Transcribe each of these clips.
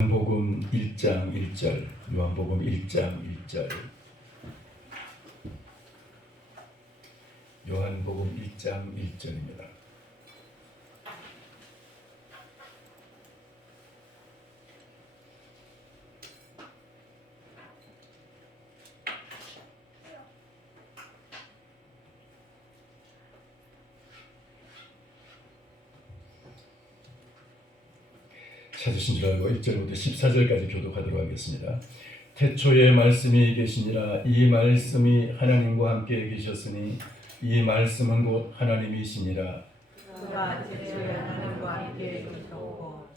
요한복음 1장 1절, 요한복음 1장 1절, 요한복음 1장 1절입니다. 찾으신 줄 알고 1절부터 14절까지 교독하도록 하겠습니다. 태초에 말씀이 계시니라. 이 말씀이 하나님과 함께 계셨으니 이 말씀은 곧 하나님이시니라. 그가 태초에 하나님과 함께 계셨고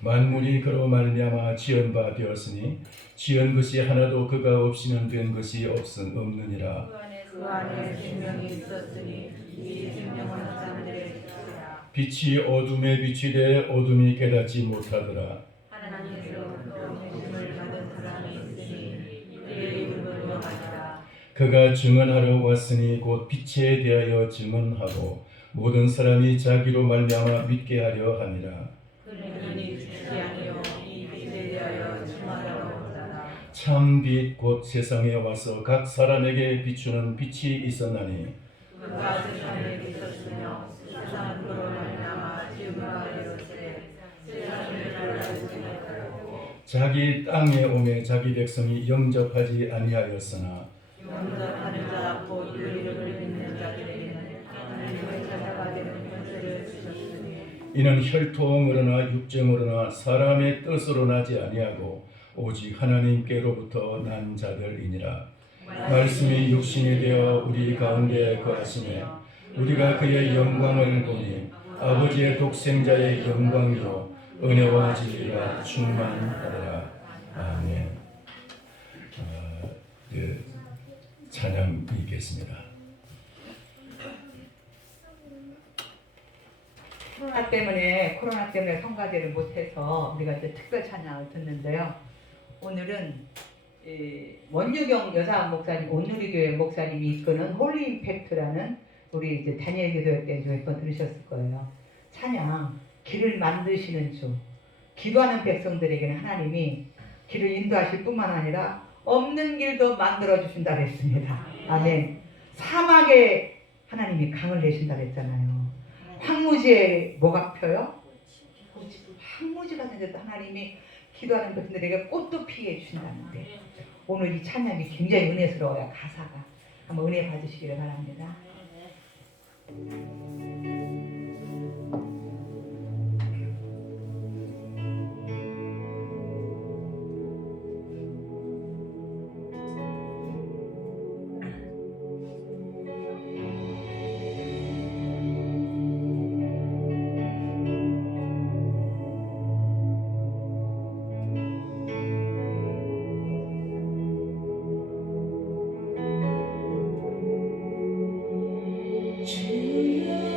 만물이 그로 말미암아 지은 바 되었으니 지은 것이 하나도 그가 없이는 된 것이 없느니라. 그 안에 생명이 있었으니 이 생명은 사람들의 빛이라. 빛이 어둠에 비치되 어둠이 깨닫지 못하더라. 하나님으로부터 믿음을 받은 사람이 있으니 그의 이름을 명하리라. 그가 증언하러 왔으니 곧 빛에 대하여 증언하고 모든 사람이 자기로 말미암아 믿게 하려 함이라. 그는 이 빛이 아니요 이 빛에 대하여 증언하러 오더라. 참 빛 곧 세상에 와서 각 사람에게 비추는 빛이 있었나니 그가 세상에 있었으며 세상은 그로 말미암아 지은 바 되었으되 세상을 알지 못하였고 자기 땅에 오매 자기 백성이 영접하지 아니하였으나 영접하는 자 곧 그 이름을 믿는 자들에게는 하나님의 자녀가 되는 권세를 주셨으니 이는 혈통으로나 육정으로나 사람의 뜻으로 나지 아니하고 오직 하나님께로부터 난 자들이니라. 말씀이 육신이 되어 우리 가운데 거하시매 우리가 그의 영광을 보니 아버지의 독생자의 영광이요 은혜와 진리가 충만하더라. 아멘. 찬양이 있겠습니다. 코로나 때문에 성가대를 못해서 우리가 이제 특별 찬양을 듣는데요. 오늘은 원유경 여사 목사님, 온누리교회 목사님이 이끄는 홀리 임팩트라는 우리 이제 다니엘 기도회 때 몇 번 들으셨을 거예요. 찬양, 길을 만드시는 주, 기도하는 백성들에게는 하나님이 길을 인도하실 뿐만 아니라 없는 길도 만들어 주신다 그랬습니다. 아멘. 사막에 하나님이 강을 내신다 그랬잖아요. 황무지에 뭐가 펴요? 황무지가 생겼다. 하나님이 기도하는 백성들에게 꽃도 피해 주신다는데 오늘 이 찬양이 굉장히 은혜스러워요. 가사가 한번 은혜 받으시기를 바랍니다. 주여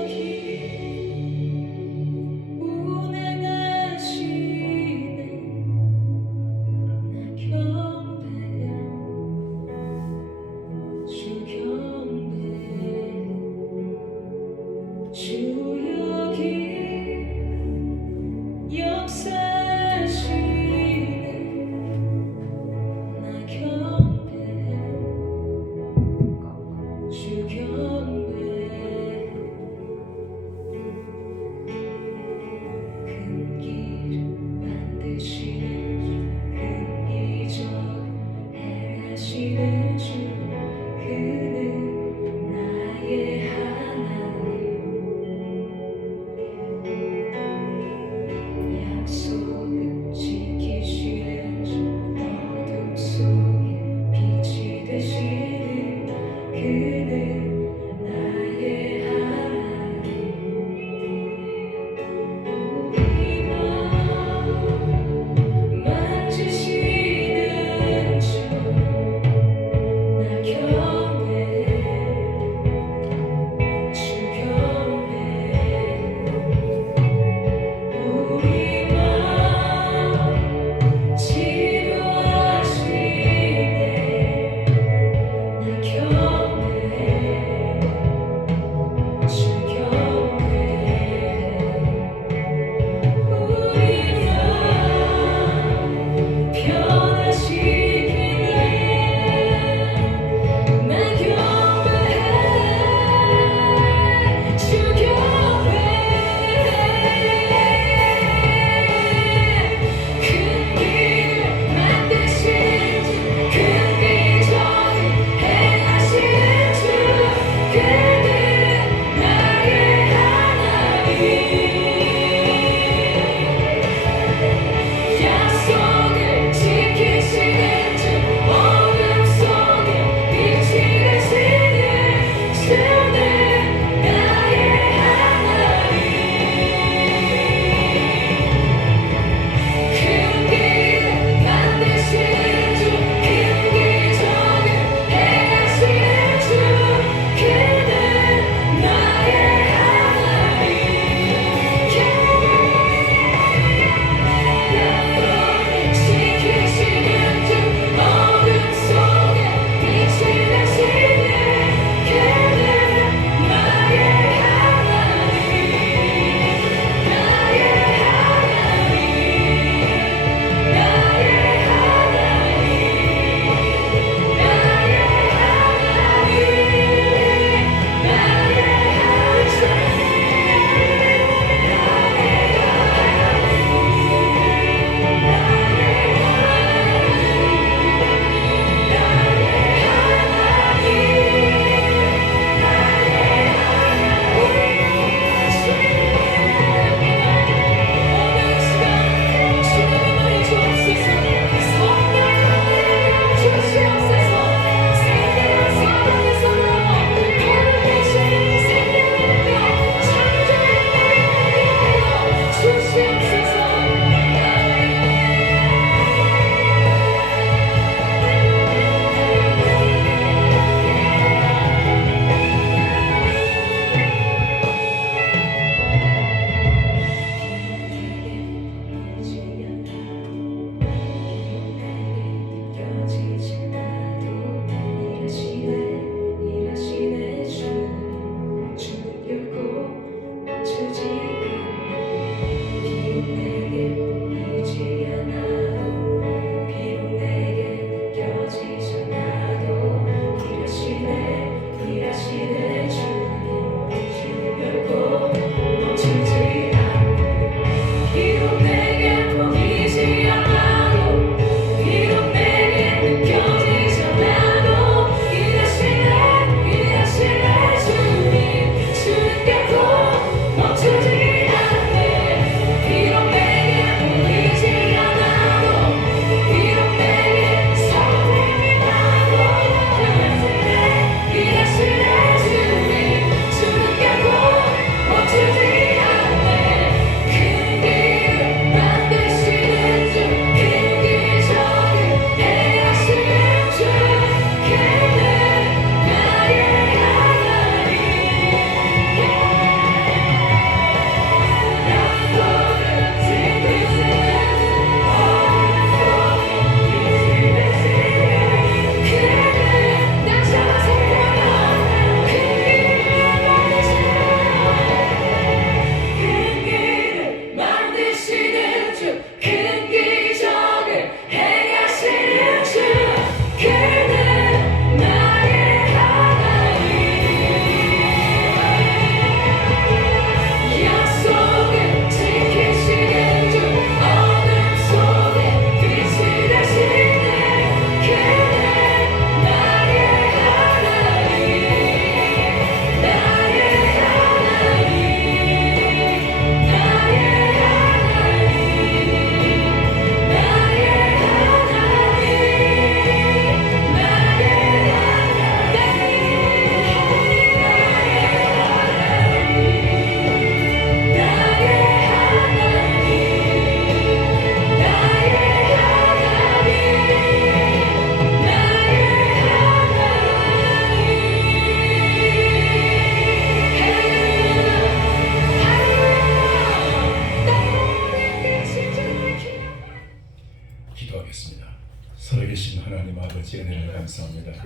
기도하겠습니다. 살아계신 하나님 아버지 은혜를 감사합니다.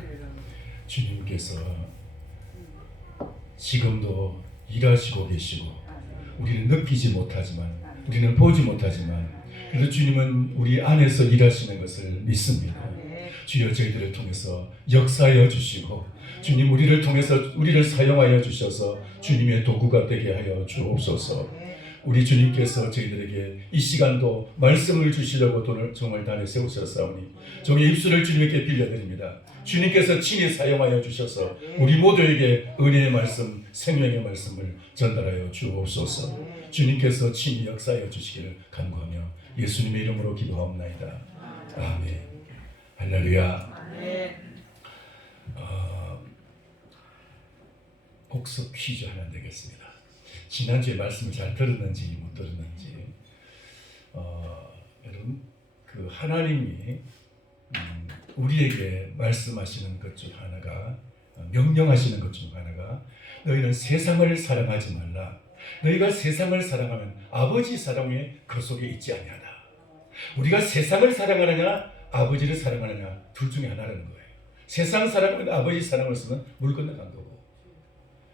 주님께서 지금도 일하시고 계시고 우리는 느끼지 못하지만 우리는 보지 못하지만 그래도 주님은 우리 안에서 일하시는 것을 믿습니다. 주여 저희들을 통해서 역사하여 주시고 주님 우리를 통해서 우리를 사용하여 주셔서 주님의 도구가 되게 하여 주옵소서. 우리 주님께서 저희들에게 이 시간도 말씀을 주시려고 돈을 정말 단에 세우셨사오니 종의 입술을 주님께 빌려드립니다. 주님께서 친히 사용하여 주셔서 우리 모두에게 은혜의 말씀, 생명의 말씀을 전달하여 주옵소서. 주님께서 친히 역사하여 주시기를 간구하며 예수님의 이름으로 기도하옵나이다. 아멘. 할렐루야. 복습 퀴즈 하나 내겠습니다. 지난주에 말씀을 잘 들었는지 못 들었는지 여러분 그 하나님이 우리에게 말씀하시는 것 중 하나가 명령하시는 것 중 하나가 너희는 세상을 사랑하지 말라. 너희가 세상을 사랑하면 아버지 사랑에 그 속에 있지 아니하다. 우리가 세상을 사랑하느냐 아버지를 사랑하느냐 둘 중에 하나라는 거예요. 세상 사랑은 아버지 사랑을 쓰면 물 건너간 거고.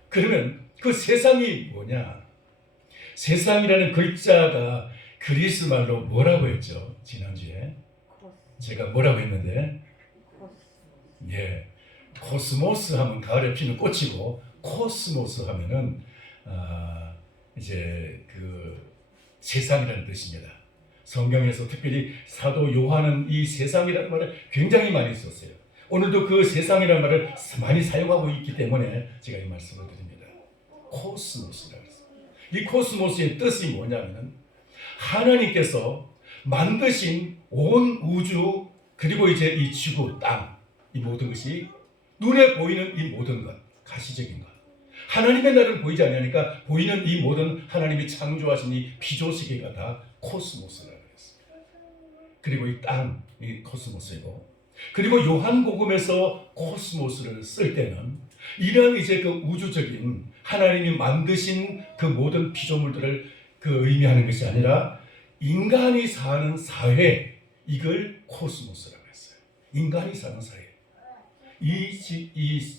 그러면 그 세상이 뭐냐? 세상이라는 글자가 그리스 말로 뭐라고 했죠? 지난주에 제가 뭐라고 했는데 코스모스 하면 가을에 피는 꽃이고 코스모스 하면은 이제 그 세상이라는 뜻입니다. 성경에서 특별히 사도 요한은 이 세상이라는 말을 굉장히 많이 썼어요. 오늘도 그 세상이라는 말을 많이 사용하고 있기 때문에 제가 이 말씀을 드립니다. 코스모스라고 했어요. 이 코스모스의 뜻이 뭐냐면은 하나님께서 만드신 온 우주 그리고 이제 이 지구, 땅, 이 모든 것이 눈에 보이는 이 모든 것, 가시적인 것. 하나님의 날은 보이지 않으니까 보이는 이 모든 하나님이 창조하신 이 피조세계가 다 코스모스라고 했습니다. 그리고 이 땅, 이 코스모스이고 그리고 요한복음에서 코스모스를 쓸 때는 이런 이제 그 우주적인 하나님이 만드신 그 모든 피조물들을 그 의미하는 것이 아니라 인간이 사는 사회, 이걸 코스모스라고 했어요. 인간이 사는 사회. 이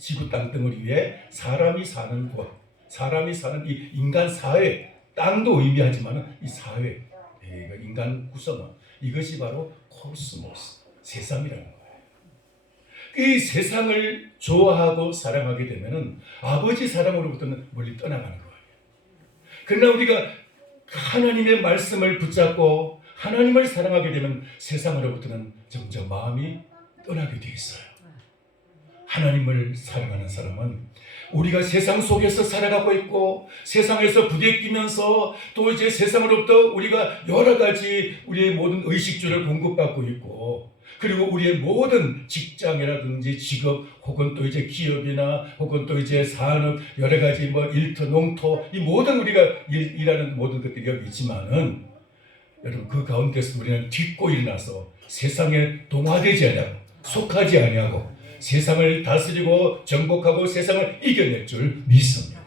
지구 땅덩어리 위에 사람이 사는 곳, 사람이 사는 이 인간 사회, 땅도 의미하지만 이 사회, 인간 구성원, 이것이 바로 코스모스, 세상이라는 거예요. 이 세상을 좋아하고 사랑하게 되면은 아버지 사랑으로부터는 멀리 떠나가는 거예요. 그러나 우리가 하나님의 말씀을 붙잡고 하나님을 사랑하게 되면 세상으로부터는 점점 마음이 떠나게 돼 있어요. 하나님을 사랑하는 사람은 우리가 세상 속에서 살아가고 있고 세상에서 부대끼면서 또 이제 세상으로부터 우리가 여러 가지 우리의 모든 의식주를 공급받고 있고 그리고 우리의 모든 직장이라든지 직업 혹은 또 이제 기업이나 혹은 또 이제 산업 여러 가지 뭐 일터 농토 이 모든 우리가 일하는 모든 것들이 여기 있지만은 여러분 그 가운데서 우리는 딛고 일어나서 세상에 동화되지 아니하고 속하지 아니하고 세상을 다스리고 정복하고 세상을 이겨낼 줄 믿습니다.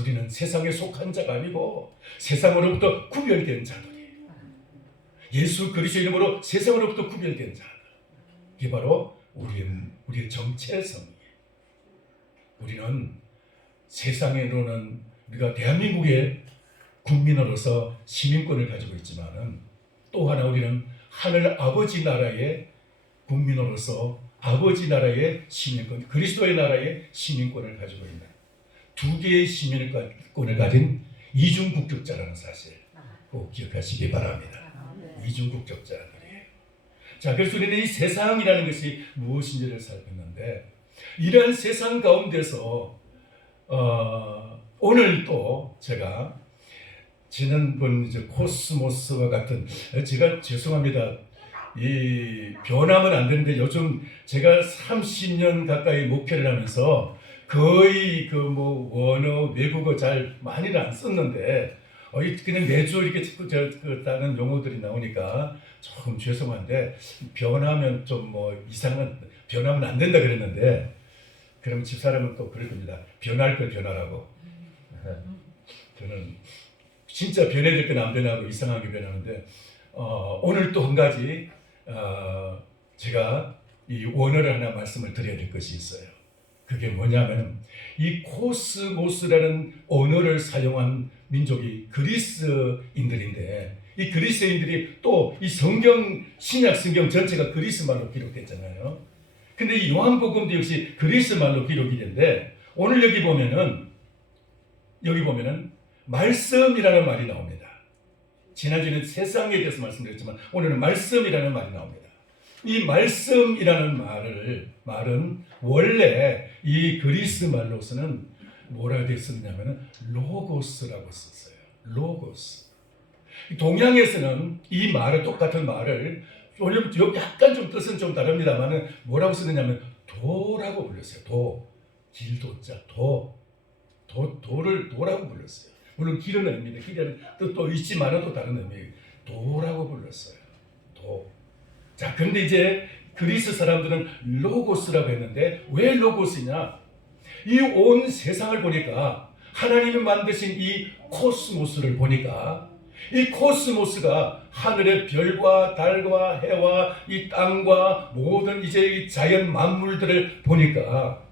우리는 세상에 속한 자가 아니고 세상으로부터 구별된 자들이에요. 예수 그리스도 이름으로 세상으로부터 구별된 자들. 이게 바로 우리의 정체성이에요. 우리는 세상으로는 우리가 대한민국의 국민으로서 시민권을 가지고 있지만은 또 하나 우리는 하늘 아버지 나라의 국민으로서 아버지 나라의 시민권, 그리스도의 나라의 시민권을 가지고 있는 두 개의 시민권을 가진 이중국적자라는 사실 꼭 기억하시기 바랍니다. 이중국적자들이에요. 자, 그래서 우리는 이 세상이라는 것이 무엇인지를 살폈는데 이러한 세상 가운데서 오늘 또 제가 지난번 이제 코스모스와 같은 제가 죄송합니다. 이 변하면 안 되는데 요즘 제가 30년 가까이 목회를 하면서 거의 그 뭐 원어 외국어 잘 많이는 안 썼는데 그냥 매주 이렇게 그 다른 용어들이 나오니까 조금 죄송한데 변하면 좀 뭐 이상한 변하면 안 된다 그랬는데 그럼 집사람은 또 그럴 겁니다. 변할 걸 변하라고. 저는 진짜 변해야 될 건 안 변하고 이상하게 변하는데 오늘 또 한 가지 제가 이 원어를 하나 말씀을 드려야 될 것이 있어요. 그게 뭐냐면 이 코스모스라는 언어를 사용한 민족이 그리스인들인데 이 그리스인들이 또 이 신약 성경 전체가 그리스말로 기록됐잖아요. 근데 이 요한복음도 역시 그리스말로 기록이 된데 오늘 여기 보면은 말씀이라는 말이 나옵니다. 지난주에는 세상에 대해서 말씀드렸지만 오늘은 말씀이라는 말이 나옵니다. 이 말씀이라는 말은 원래 이 그리스 말로서는 뭐라고 되어 썼냐면 로고스라고 썼어요. 로고스. 동양에서는 이 말을 똑같은 말을 약간 좀 뜻은 좀 다릅니다만은 뭐라고 쓰느냐면 도라고 불렀어요. 도, 길도자, 도를 도라고 불렀어요. 물론 길은 의미입니다. 길은 뜻도 있지만은 또 다른 의미예요. 도라고 불렀어요. 도. 자, 근데 이제 그리스 사람들은 로고스라고 했는데 왜 로고스냐? 이 온 세상을 보니까 하나님이 만드신 이 코스모스를 보니까 이 코스모스가 하늘의 별과 달과 해와 이 땅과 모든 이제 이 자연 만물들을 보니까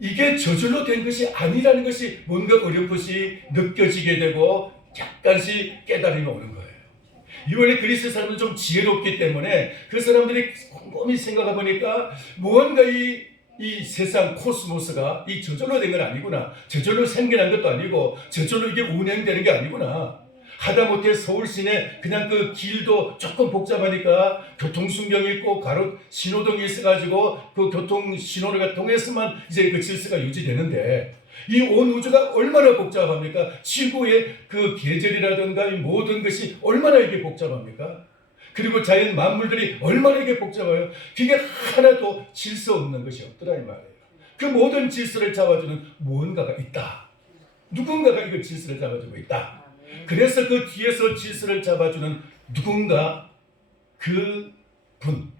이게 저절로 된 것이 아니라는 것이 뭔가 어렴풋이 느껴지게 되고 약간씩 깨달음이 오는 거예요. 이번에 그리스 사람은 좀 지혜롭기 때문에 그 사람들이 곰곰이 생각해 보니까 무언가 이 세상 코스모스가 이 저절로 된 건 아니구나. 저절로 생겨난 것도 아니고 저절로 이게 운행되는 게 아니구나. 하다못해 서울 시내 그냥 그 길도 조금 복잡하니까 교통순경이 있고 가로 신호등이 있어가지고 그 교통 신호를 통해서만 이제 그 질서가 유지되는데 이 온 우주가 얼마나 복잡합니까? 지구의 그 계절이라든가 이 모든 것이 얼마나 이게 복잡합니까? 그리고 자연 만물들이 얼마나 이게 복잡해요. 그게 하나도 질서 없는 것이 없더라 이 말이에요. 그 모든 질서를 잡아주는 무언가가 있다. 누군가가 이걸 질서를 잡아주고 있다. 그래서 그 뒤에서 질서를 잡아주는 누군가 그 분,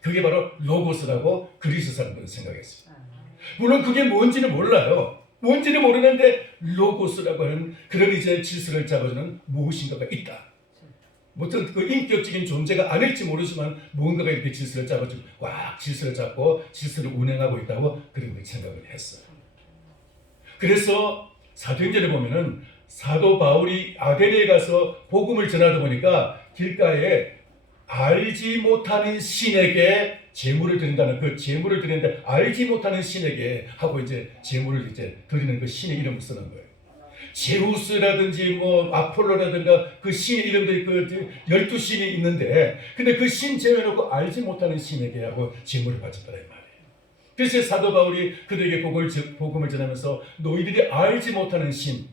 그게 바로 로고스라고 그리스 사람들은 생각했어요. 물론 그게 뭔지는 몰라요. 뭔지는 모르는데 로고스라고 하는 그런 이제 질서를 잡아주는 무엇인가가 있다. 어떤 그 인격적인 존재가 아닐지 모르지만 무언가가 이렇게 질서를 잡아주고 꽉 질서를 잡고 질서를 운행하고 있다고 그렇게 생각을 했어요. 그래서 사도행전에 보면은 사도 바울이 아데네에 가서 복음을 전하다 보니까 길가에 알지 못하는 신에게 제물을 드린다는 그 제물을 드리는데 알지 못하는 신에게 하고 이제 제물을 이제 드리는 그 신의 이름을 쓰는 거예요. 제우스라든지 뭐 아폴로라든가 그 신의 이름들이 그 12신이 있는데 근데 그 신 제외놓고 알지 못하는 신에게 하고 제물을 바쳤더라 이 말이에요. 그래서 사도 바울이 그들에게 복음을 전하면서 너희들이 알지 못하는 신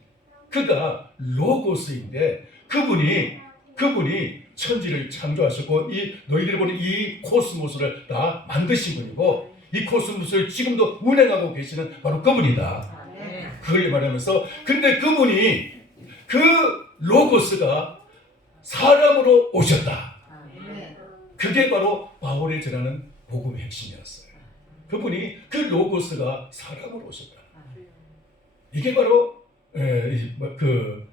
그가 로고스인데 그분이 천지를 창조하셨고 이 너희들이 보는 이 코스모스를 다 만드신 분이고 이 코스모스를 지금도 운행하고 계시는 바로 그분이다. 그걸 말하면서 근데 그분이 그 로고스가 사람으로 오셨다. 그게 바로 바울이 전하는 복음의 핵심이었어요. 그분이 그 로고스가 사람으로 오셨다. 이게 바로 그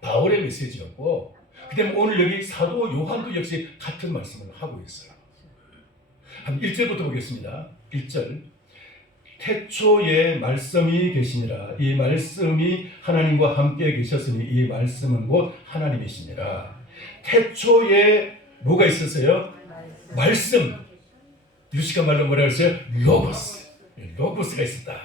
바울의 메시지였고 그다음에 오늘 여기 사도 요한도 역시 같은 말씀을 하고 있어요. 한 1절부터 보겠습니다. 1절 태초에 말씀이 계시니라 이 말씀이 하나님과 함께 계셨으니 이 말씀은 곧 하나님이시니라. 태초에 뭐가 있었어요? 말씀. 유시가 말로 뭐라고 했어요? 로고스가 있었다.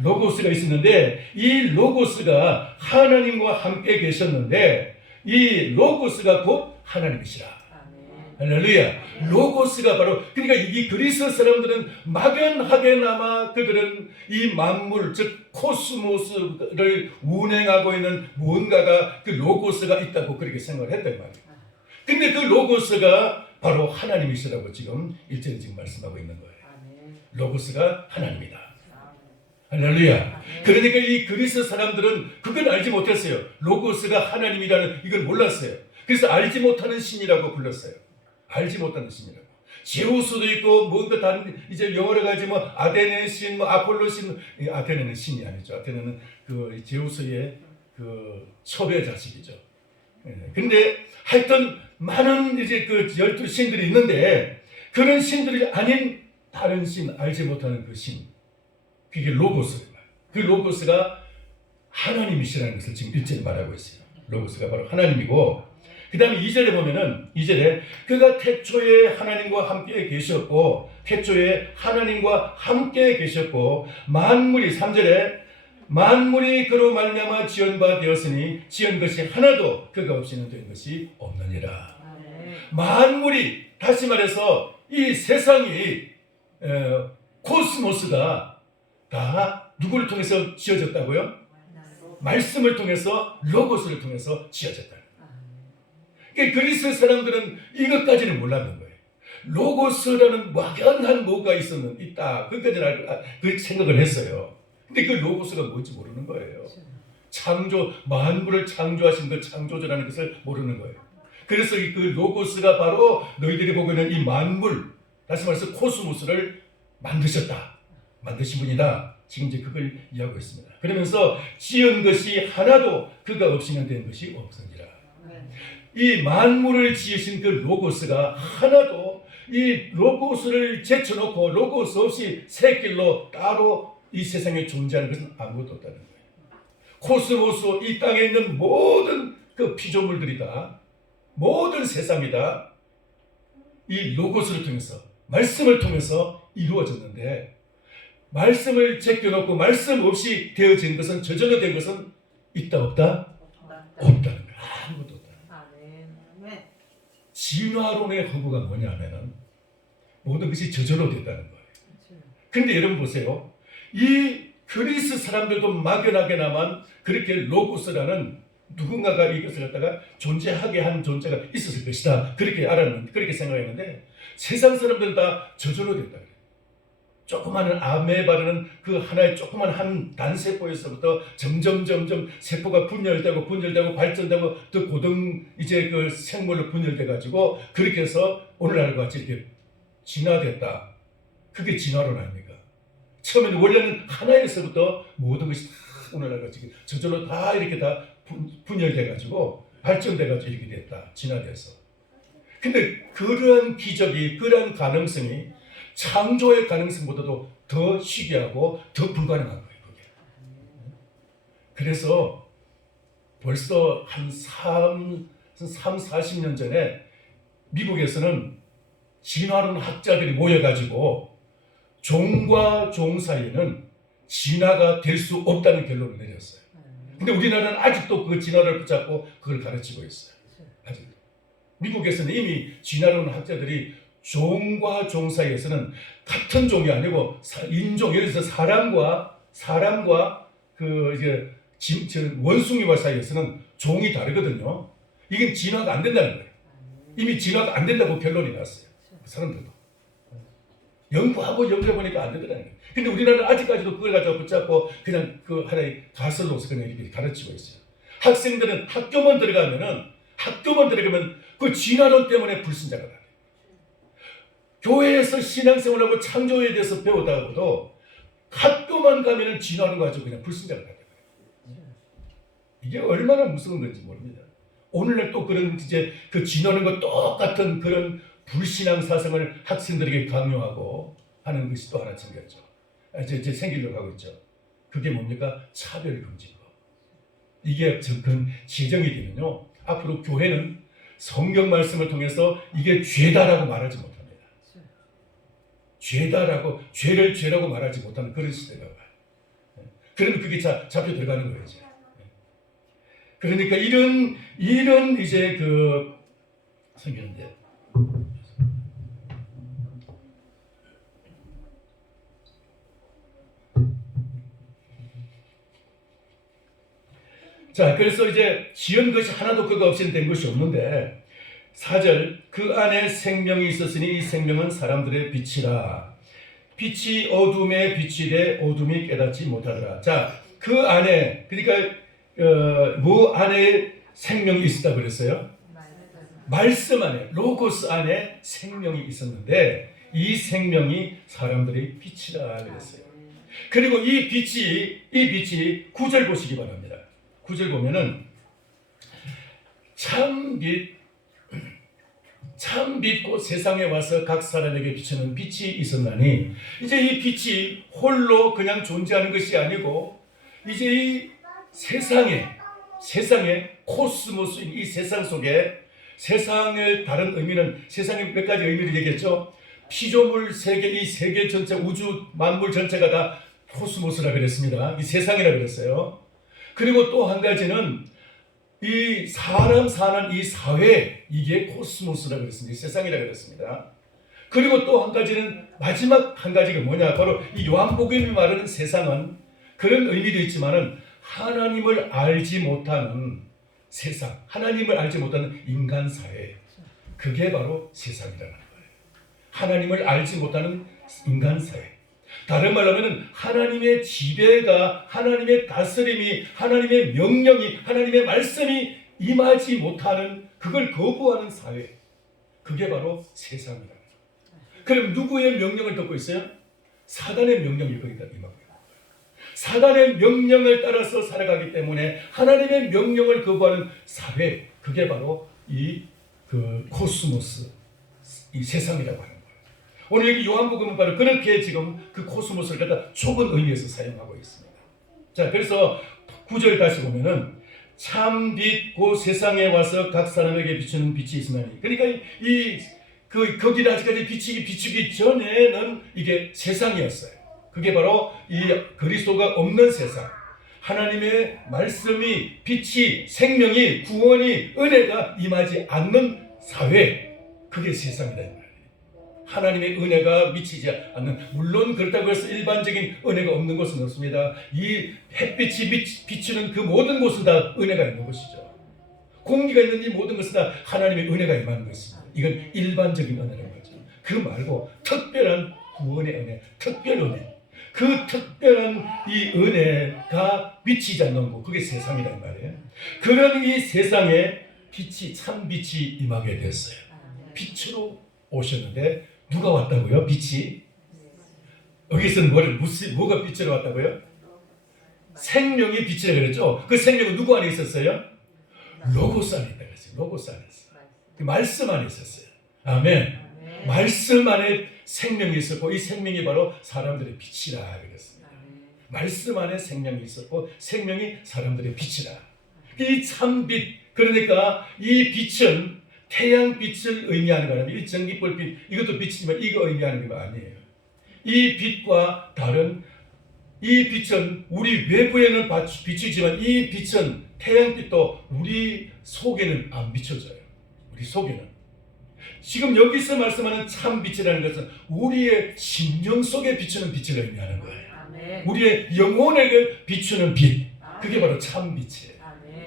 로고스가 있었는데 이 로고스가 하나님과 함께 계셨는데 이 로고스가 곧 하나님이시라. 할렐루야. 로고스가 바로 그러니까 이 그리스 사람들은 막연하게나마 그들은 이 만물 즉 코스모스를 운행하고 있는 무언가가 그 로고스가 있다고 그렇게 생각을 했단 말이에요. 근데 그 로고스가 바로 하나님이시라고 지금 1절에 지금 말씀하고 있는 거예요. 로고스가 하나님이다. 할렐루야. 그러니까 이 그리스 사람들은 그걸 알지 못했어요. 로고스가 하나님이라는 이걸 몰랐어요. 그래서 알지 못하는 신이라고 불렀어요. 알지 못하는 신이라고. 제우스도 있고 뭔가 다른 이제 여러 가지 뭐 아데네 신, 뭐 아폴로 신, 아데네는 신이 아니죠. 아데네는 그 제우스의 그 첩의 자식이죠. 근데 하여튼 많은 이제 그 12신들이 있는데 그런 신들이 아닌 다른 신, 알지 못하는 그 신, 그게 로고스입니다. 그 로고스가 하나님이시라는 것을 지금 1절에 말하고 있어요. 로고스가 바로 하나님이고, 그 다음에 2절에 보면은 2절에 그가 태초에 하나님과 함께 계셨고, 태초에 하나님과 함께 계셨고, 만물이 3절에 만물이 그로 말미암아 지은 바 되었으니 지은 것이 하나도 그가 없이는 된 것이 없느니라. 만물이, 다시 말해서 이 세상이 코스모스가 다 누구를 통해서 지어졌다고요? 말씀을 통해서, 로고스를 통해서 지어졌다. 그러니까 그리스 사람들은 이것까지는 몰랐는 거예요. 로고스라는 막연한 뭐가 있다. 그것까지는 그 생각을 했어요. 근데 그 로고스가 뭔지 모르는 거예요. 창조, 만물을 창조하신 그 창조주라는 것을 모르는 거예요. 그래서 그 로고스가 바로 너희들이 보고 있는 이 만물, 다시 말해서 코스모스를 만드신 분이다. 지금 이제 그걸 이야기하고 있습니다. 그러면서 지은 것이 하나도 그가 없이는 된 것이 없으니라. 이 만물을 지으신 그 로고스가 하나도 이 로고스를 제쳐놓고 로고스 없이 새 길로 따로 이 세상에 존재하는 것은 아무것도 없다는 거예요. 코스모스, 이 땅에 있는 모든 그 피조물들이다, 모든 세상이다, 이 로고스를 통해서, 말씀을 통해서 이루어졌는데, 말씀을 제껴놓고 말씀 없이 되어진 것은, 저절로 된 것은 있다 없다? 없다는 거예요. 아무것도 없다. 진화론의 허구가 뭐냐면은 모든 것이 저절로 됐다는 거예요. 그런데 여러분 보세요. 이 그리스 사람들도 막연하게나만 그렇게 로고스라는 누군가가 이것을 갖다가 존재하게 한 존재가 있었을 것이다. 그렇게 알았는데, 그렇게 생각했는데, 세상 사람들은 다 저절로 됐다 그래요. 조그마한 아메바라는 그 하나의 조그만 한 단세포에서부터 점점 세포가 분열되고 발전되고 또 고등 이제 그 생물로 분열돼 가지고 그렇게 해서 오늘날과 같이 이렇게 진화됐다. 그게 진화론 아닙니까? 처음에는 원래는 하나에서부터 모든 것이 다 오늘날과 같이 저절로 다 이렇게 다 분열돼 가지고 발전돼 가지고 이렇게 됐다. 진화돼서. 근데 그런 기적이, 그런 가능성이 창조의 가능성보다도 더 희귀하고 더 불가능한 거예요. 그게. 그래서 벌써 한 40년 전에 미국에서는 진화론 학자들이 모여가지고 종과 종 사이에는 진화가 될 수 없다는 결론을 내렸어요. 근데 우리나라는 아직도 그 진화를 붙잡고 그걸 가르치고 있어요. 아직도. 미국에서는 이미 진화론 학자들이 종과 종 사이에서는 같은 종이 아니고 인종, 예를 들어서 사람과 그 이제 원숭이와 사이에서는 종이 다르거든요. 이게 진화가 안 된다는 거예요. 이미 진화가 안 된다고 결론이 났어요. 사람들도 연구해보니까 안 되더라는 거예요. 근데 우리나라는 아직까지도 그걸 가지고 붙잡고 그냥 그 하나의 가설로서 그냥 이렇게 가르치고 있어요. 학생들은 학교만 들어가면 그 진화론 때문에 불신자가 돼요. 교회에서 신앙생활하고 창조에 대해서 배우다가도 학교만 가면은 진화론 가지고 그냥 불신자가 돼요. 이게 얼마나 무서운 건지 모릅니다. 오늘날 또 그런 이제 그 진화론과 똑같은 그런 불신앙 사상을 학생들에게 강요하고 하는 것이 또 하나 생겼죠. 이제 생기려고 하고 있죠. 그게 뭡니까? 차별금지법. 이게 제정이 되면요, 앞으로 교회는 성경 말씀을 통해서 이게 죄다라고 말하지 못합니다. 죄를 죄라고 말하지 못하는 그런 시대가 와요. 그러면 그게 잡혀 들어가는 거예요. 이제. 그러니까 이런 이제 그 생겼는데, 자, 그래서 이제 지은 것이 하나도 그가 없이는 된 것이 없는데, 4절, 그 안에 생명이 있었으니 이 생명은 사람들의 빛이라. 빛이 어둠에 비치되 어둠이 깨닫지 못하더라. 자, 그 안에, 그러니까 뭐 안에 생명이 있었다 그랬어요? 말씀 안에, 로고스 안에 생명이 있었는데 이 생명이 사람들의 빛이라 그랬어요. 그리고 이 빛이 9절 보시기 바랍니다. 9절 보면은 참 빛, 참 빛 곧 세상에 와서 각 사람에게 비추는 빛이 있었나니 이제 이 빛이 홀로 그냥 존재하는 것이 아니고 이제 이 세상의 코스모스인 이 세상 속에 세상의 다른 의미는 세상의 몇 가지 의미를 얘기했죠. 피조물 세계, 이 세계 전체, 우주 만물 전체가 다 코스모스라 그랬습니다. 이 세상이라 그랬어요. 그리고 또 한 가지는 이 사람 사는 이 사회, 이게 코스모스라 그랬습니다. 세상이라 그랬습니다. 그리고 또 한 가지는 마지막 한 가지가 뭐냐, 바로 이 요한복음이 말하는 세상은 그런 의미도 있지만은 하나님을 알지 못하는 세상, 하나님을 알지 못하는 인간 사회, 그게 바로 세상이라는 거예요. 하나님을 알지 못하는 인간 사회. 다른 말로 하면 하나님의 지배가, 하나님의 다스림이, 하나님의 명령이, 하나님의 말씀이 임하지 못하는, 그걸 거부하는 사회, 그게 바로 세상이라는 거예요. 그럼 누구의 명령을 듣고 있어요? 사단의 명령이 거기다 임하고 있는 거예요. 사단의 명령을 따라서 살아가기 때문에 하나님의 명령을 거부하는 사회, 그게 바로 이 코스모스, 이 세상이라고 하는 거예요. 오늘 여기 요한복음은 바로 그렇게 지금 그 코스모스를 갖다 좁은 의미에서 사용하고 있습니다. 자, 그래서 9절 다시 보면은 참 빛 곧 세상에 와서 각 사람에게 비추는 빛이 있으나니, 그러니까 거기를 아직까지 비추기 전에는 이게 세상이었어요. 그게 바로 이 그리스도가 없는 세상, 하나님의 말씀이, 빛이, 생명이, 구원이, 은혜가 임하지 않는 사회, 그게 세상이다. 하나님의 은혜가 미치지 않는, 물론 그렇다고 해서 일반적인 은혜가 없는 곳은 없습니다. 이 햇빛이 비추는 그 모든 곳은 다 은혜가 있는 곳이죠. 공기가 있는 이 모든 것은 다 하나님의 은혜가 임하는 것입니다. 이건 일반적인 은혜라는 거죠. 그 말고 특별한 구원의 은혜, 특별 은혜, 그 특별한 이 은혜가 미치지 않는 곳, 그게 세상이란 말이에요. 그런 이 세상에 빛이, 참 빛이 임하게 됐어요. 빛으로 오셨는데 누가 왔다고요? 빛이? 여기서는 뭐가 빛으로 왔다고요? 생명이 빛이라 그랬죠? 그 생명은 누구 안에 있었어요? 로고스 안에 있다 그랬어요. 로고스 안에 있어요. 그 말씀 안에 있었어요. 아멘. 말씀 안에 생명이 있었고, 이 생명이 바로 사람들의 빛이라 그랬습니다. 말씀 안에 생명이 있었고, 생명이 사람들의 빛이라. 이 참빛, 그러니까 이 빛은 태양빛을 의미하는 거라면, 이 전기불빛, 이것도 빛이지만 이거 의미하는 게 아니에요. 이 빛과 다른, 이 빛은 우리 외부에는 비추지만 이 빛은, 태양빛도 우리 속에는 안 비춰져요. 우리 속에는. 지금 여기서 말씀하는 참빛이라는 것은 우리의 심령 속에 비추는 빛을 의미하는 거예요. 우리의 영혼에게 비추는 빛, 그게 바로 참빛이에요.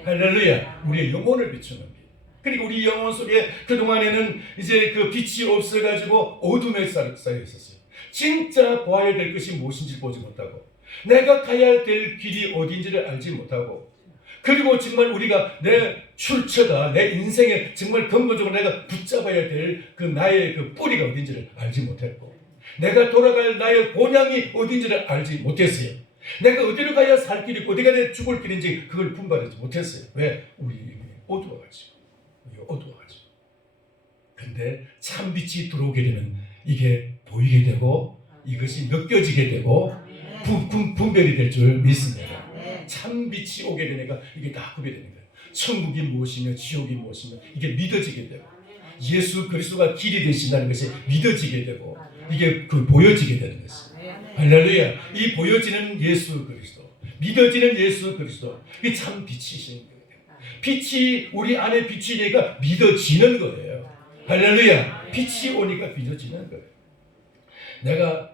할렐루야. 우리의 영혼을 비추는 빛. 그리고 우리 영혼 속에 그동안에는 이제 그 빛이 없어가지고 어둠에 쌓여 있었어요. 진짜 보아야 될 것이 무엇인지 보지 못하고, 내가 가야 될 길이 어딘지를 알지 못하고, 그리고 정말 우리가 내 출처가, 내 인생에 정말 근본적으로 내가 붙잡아야 될 그 나의 그 뿌리가 어딘지를 알지 못했고, 내가 돌아갈 나의 본향이 어딘지를 알지 못했어요. 내가 어디로 가야 살 길이고 어디가 내 죽을 길인지 그걸 분별하지 못했어요. 왜? 우리 어두워가지고. 어두워가지고. 근데 참빛이 들어오게 되면 이게 보이게 되고, 이것이 느껴지게 되고, 분별이 될 줄 믿습니다. 참빛이 오게 되니까 이게 다 구별되는 거예요. 천국이 무엇이며 지옥이 무엇이며 이게 믿어지게 되고, 예수 그리스도가 길이 되신다는 것이 믿어지게 되고, 이게 보여지게 되는 것이에요. 할렐루야. 이 보여지는 예수 그리스도, 믿어지는 예수 그리스도, 이게 참 빛이신 거예요. 빛이 우리 안에 비치니까 믿어지는 거예요. 할렐루야. 빛이 오니까 믿어지는 거예요. 내가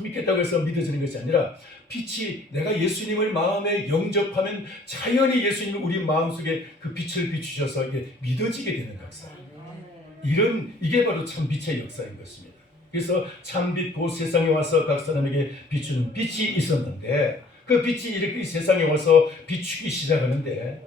믿겠다고 해서 믿어지는 것이 아니라, 빛이, 내가 예수님을 마음에 영접하면 자연히 예수님이 우리 마음속에 그 빛을 비추셔서 이게 믿어지게 되는 역사. 이게 바로 참 빛의 역사인 것입니다. 그래서 참빛 곧 세상에 와서 각 사람에게 비추는 빛이 있었는데, 그 빛이 이렇게 세상에 와서 비추기 시작하는데,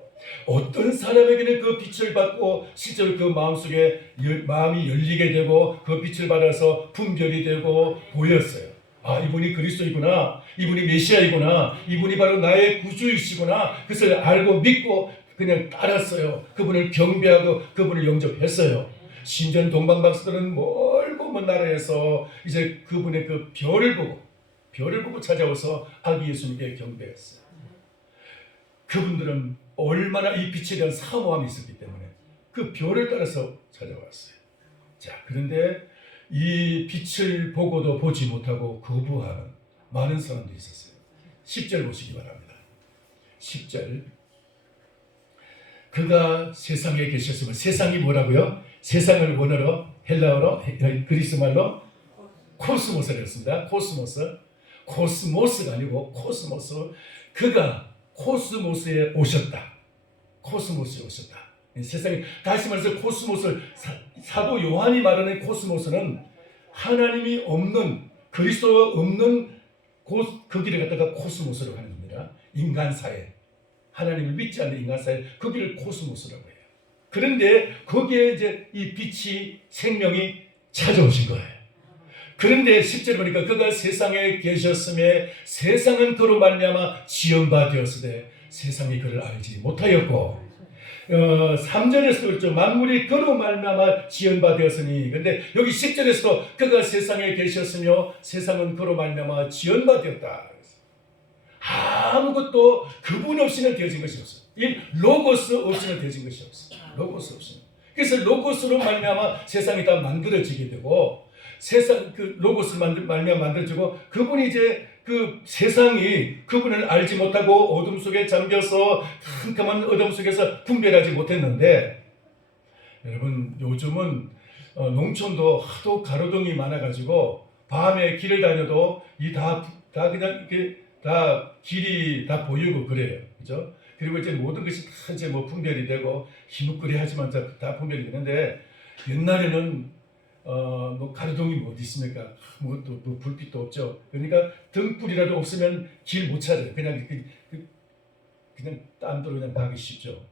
어떤 사람에게는 그 빛을 받고 실제로 그 마음속에 마음이 열리게 되고 그 빛을 받아서 분별이 되고 보였어요. 아, 이분이 그리스도이구나, 이분이 메시아이구나, 이분이 바로 나의 구주이시구나. 그것을 알고 믿고 그냥 따랐어요. 그분을 경배하고 그분을 영접했어요. 심지어 동방박사들은 멀고 먼 나라에서 이제 그분의 그 별을 보고 찾아와서 아기 예수님께 경배했어요. 그분들은 얼마나 이 빛에 대한 사모함이 있었기 때문에 그 별을 따라서 찾아왔어요. 자, 그런데 이 빛을 보고도 보지 못하고 거부하는 많은 사람들이 있었어요. 10절 보시기 바랍니다. 10절. 그가 세상에 계셨으면, 세상이 뭐라고요? 세상을 원어로, 헬라어로, 그리스말로 코스모스라고 했습니다. 코스모스가 아니고 코스모스. 그가 코스모스에 오셨다. 코스모스에 오셨다. 세상에, 다시 말해서 코스모스를 사도 요한이 말하는 코스모스는 하나님이 없는, 그리스도가 없는 그 길을 갖다가 코스모스라고 하는 겁니다. 인간사회, 하나님을 믿지 않는 인간사회, 그 길을 코스모스라고 해요. 그런데 거기에 이제 이 빛이, 생명이 찾아오신 거예요. 그런데 10절 보니까 그가 세상에 계셨음에 세상은 그로 말미암아 지연바 되었으되 세상이 그를 알지 못하였고, 3절에서도 그렇죠. 만물이 그로 말미암아 지연바 되었으니, 근데 여기 10절에서도 그가 세상에 계셨으며 세상은 그로 말미암아 지연바 되었다. 아무것도 그분 없이는 되어진 것이 없어요. 이 로고스 없이는 되어진 것이 없어요. 로고스 없이는. 그래서 로고스로 말미암아 세상이 다 만들어지게 되고, 세상 그 로고스 말미암아 만들어지고, 그분이 이제 그 세상이 그분을 알지 못하고 어둠 속에 잠겨서 캄캄한 어둠 속에서 분별하지 못했는데, 여러분 요즘은 농촌도 하도 가로등이 많아가지고 밤에 길을 다녀도 이 다 그냥 이렇게 다 길이 다 보이고 그래요, 그죠? 그리고 이제 모든 것이 다 이제 뭐 분별이 되고 희뭇거리하지만 다 분별이 되는데, 옛날에는 뭐 가로등이 뭐 어디 있습니까? 뭐 불빛도 없죠. 그러니까 등불이라도 없으면 길 못 찾아요. 그냥 딴 데로 그냥 가기 쉽죠.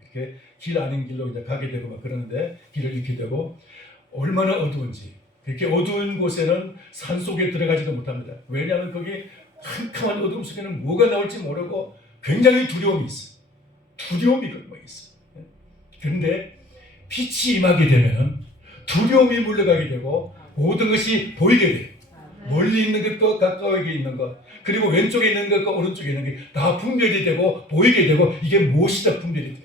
그렇게 길 아닌 길로 그냥 가게 되고 막 그러는데, 길을 잃게 되고, 얼마나 어두운지. 그렇게 어두운 곳에는 산 속에 들어가지도 못합니다. 왜냐하면 거기 캄캄한 어둠 속에는 뭐가 나올지 모르고 굉장히 두려움이 있어요. 두려움이 있어요. 그런데 빛이 임하게 되면은 두려움이 물러가게 되고 모든 것이 보이게 돼요. 멀리 있는 것과 가까이 있는 것, 그리고 왼쪽에 있는 것과 오른쪽에 있는 게 다 분별이 되고 보이게 되고, 이게 무엇이다 분별이 돼요.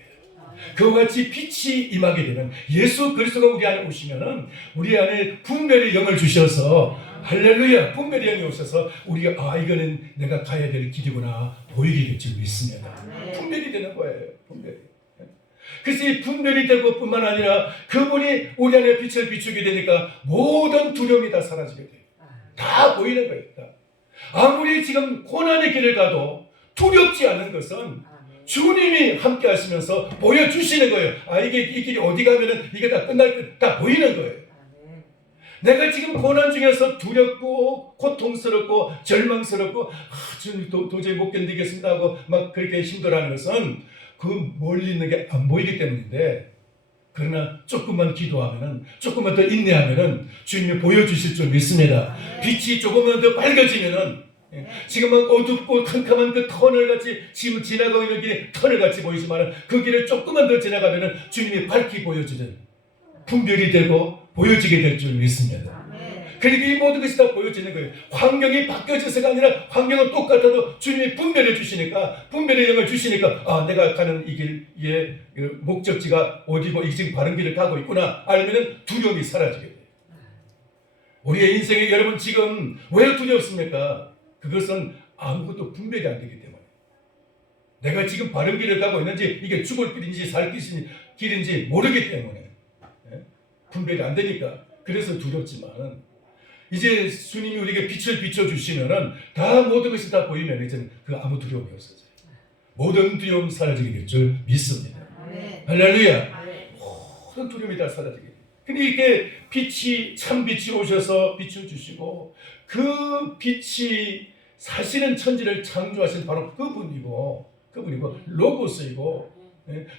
그와 같이 빛이 임하게 되면, 예수 그리스도가 우리 안에 오시면은 우리 안에 분별의 영을 주셔서, 할렐루야, 분별의 영이 오셔서 우리가 이거는 내가 가야 될 길이구나 보이게 될 줄 믿습니다. 분별이 되는 거예요. 분별이. 그래서 이 분별이 되고 뿐만 아니라 그분이 우리 안에 빛을 비추게 되니까 모든 두려움이 다 사라지게 돼요. 다 보이는 거예요. 다. 아무리 지금 고난의 길을 가도 두렵지 않는 것은 주님이 함께 하시면서 보여주시는 거예요. 이게 이 길이 어디 가면은 이게 다 끝날 때 다 보이는 거예요. 내가 지금 고난 중에서 두렵고 고통스럽고 절망스럽고 주님 도저히 못 견디겠습니다 하고 막 그렇게 힘들어하는 것은 그 멀리 있는 게 안 보이기 때문인데, 그러나 조금만 기도하면은, 조금만 더 인내하면은 주님이 보여주실 줄 믿습니다. 빛이 조금만 더 밝아지면은, 지금 막 어둡고 캄캄한 그 터널같이 지금 지나가고 있는 길이 터널같이 보이지만, 그 길을 조금만 더 지나가면은 주님이 밝히 보여주는, 분별이 되고 보여지게 될 줄 믿습니다. 그리고 이 모든 것이 다 보여지는 거예요. 환경이 바뀌어져서가 아니라 환경은 똑같아도 주님이 분별해 주시니까, 분별의 영을 주시니까, 내가 가는 이 길의 목적지가 어디고 이 지금 바른 길을 가고 있구나 알면은 두려움이 사라지게 돼요. 우리의 인생에 여러분 지금 왜 두렵습니까? 그것은 아무것도 분별이 안 되기 때문에, 내가 지금 바른 길을 가고 있는지, 이게 죽을 길인지 살 길인지 모르기 때문에 분별이 안 되니까, 그래서 두렵지만, 이제 주님이 우리에게 빛을 비춰주시면은 다 모든 것이 다 보이면 이제는 그 아무 두려움이 없어져요. 모든 두려움 사라지게 될 줄 믿습니다. 할렐루야. 모든 두려움이 다 사라지게 돼요. 근데 이게 빛이, 참 빛이 오셔서 비춰주시고, 그 빛이 사실은 천지를 창조하신 바로 그분이고 로고스이고,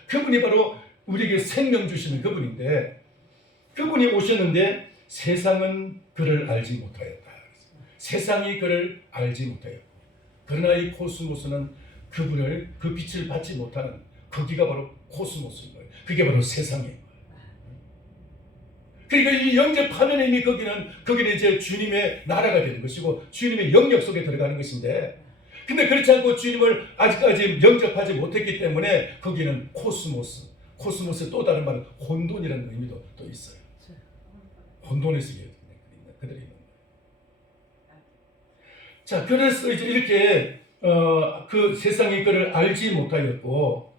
그분이 바로 우리에게 생명 주시는 그분인데, 그분이 오셨는데 세상은 그를 알지 못하였다. 세상이 그를 알지 못하였고, 그러나 이 코스모스는 그분을, 그 빛을 받지 못하는, 거기가 바로 코스모스인 거예요. 그게 바로 세상인 거예요. 그러니까 이 영접하면 이미 거기는 이제 주님의 나라가 되는 것이고 주님의 영역 속에 들어가는 것인데, 근데 그렇지 않고 주님을 아직까지 영접하지 못했기 때문에 거기는 코스모스의 또 다른 말은 혼돈이라는 의미도 또 있어요. 혼돈에서 그들이 있는 거예요. 자, 그래서 이제 이렇게 그 세상이 그를 알지 못하였고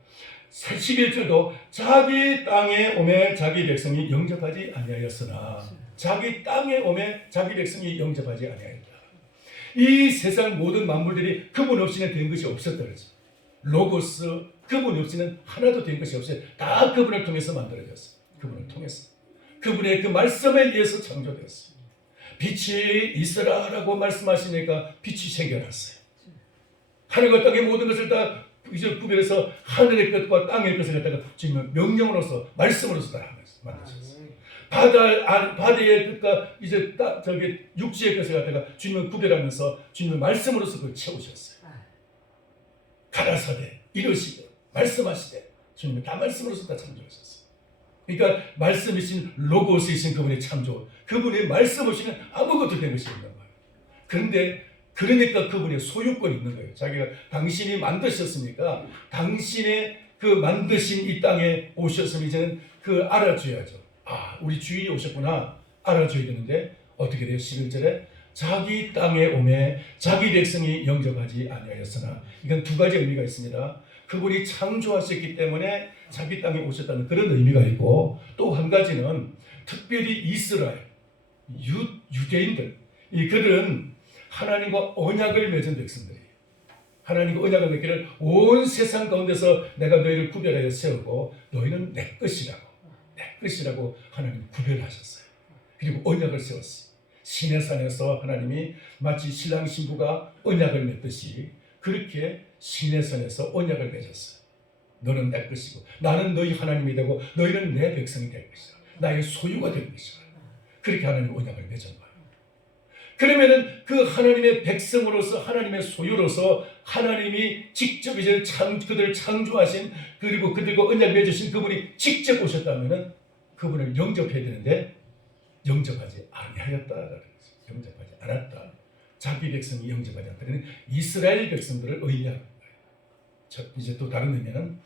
11절도 자기 땅에 오매 자기 백성이 영접하지 아니하였으나 자기 땅에 오매 자기 백성이 영접하지 아니하였다. 이 세상 모든 만물들이 그분 없이는 된 것이 없었다 그러죠. 로고스 그분 없이는 하나도 된 것이 없어요. 다 그분을 통해서 만들어졌어요. 그분을 통해서 그분의 그 말씀에 의해서 창조되었어요. 빛이 있으라라고 말씀하시니까 빛이 생겨났어요. 하늘과 땅의 모든 것을 다 이제 구별해서 하늘의 것과 땅의 것을 갖다가 지금 명령으로서 말씀으로서 다 만드셨어요. 바다의 것과 이제 저기 육지의 것을 갖다가 주님은 구별하면서 주님은 말씀으로서 그걸 채우셨어요. 가라사대 이르시되 말씀하시되 주님은 다 말씀으로서 다 창조하셨어요. 그러니까 말씀이신 로고스이신 그분의 창조, 그분의 말씀 없이는 아무것도 된 것이 없는 거예요. 그러니까 그분의 소유권이 있는 거예요. 자기가 당신이 만드셨으니까 당신의 그 만드신 이 땅에 오셨으면 이제는 그 알아줘야죠. 아, 우리 주인이 오셨구나 알아줘야 되는데 어떻게 돼요? 11절에 자기 땅에 오매 자기 백성이 영접하지 아니하였으나, 이건 두 가지 의미가 있습니다. 그분이 창조하셨기 때문에 자기 땅에 오셨다는 그런 의미가 있고, 또 한 가지는 특별히 이스라엘 유대인들, 그들은 하나님과 언약을 맺은 백성들이에요. 하나님과 언약을 맺기를 온 세상 가운데서 내가 너희를 구별하여 세우고 너희는 내 것이라고 하나님 구별하셨어요. 그리고 언약을 세웠어요. 시내산에서 하나님이 마치 신랑 신부가 언약을 맺듯이 그렇게 시내산에서 언약을 맺었어요. 너는 내 것이고 나는 너희 하나님이 되고 너희는 내 백성이 될 것이다. 나의 소유가 될 것이다. 그렇게 하나님 언약을 맺은 거예요. 그러면은 그 하나님의 백성으로서 하나님의 소유로서 하나님이 직접 이제 그들을 창조하신, 그리고 그들과 언약 맺으신 그분이 직접 오셨다면은 그분을 영접해야 되는데 영접하지 아니하였다라는 거죠. 영접하지 않았다. 자기 백성이 영접하지 않다. 그는 이스라엘 백성들을 의미하는 거예요. 이제 또 다른 의미는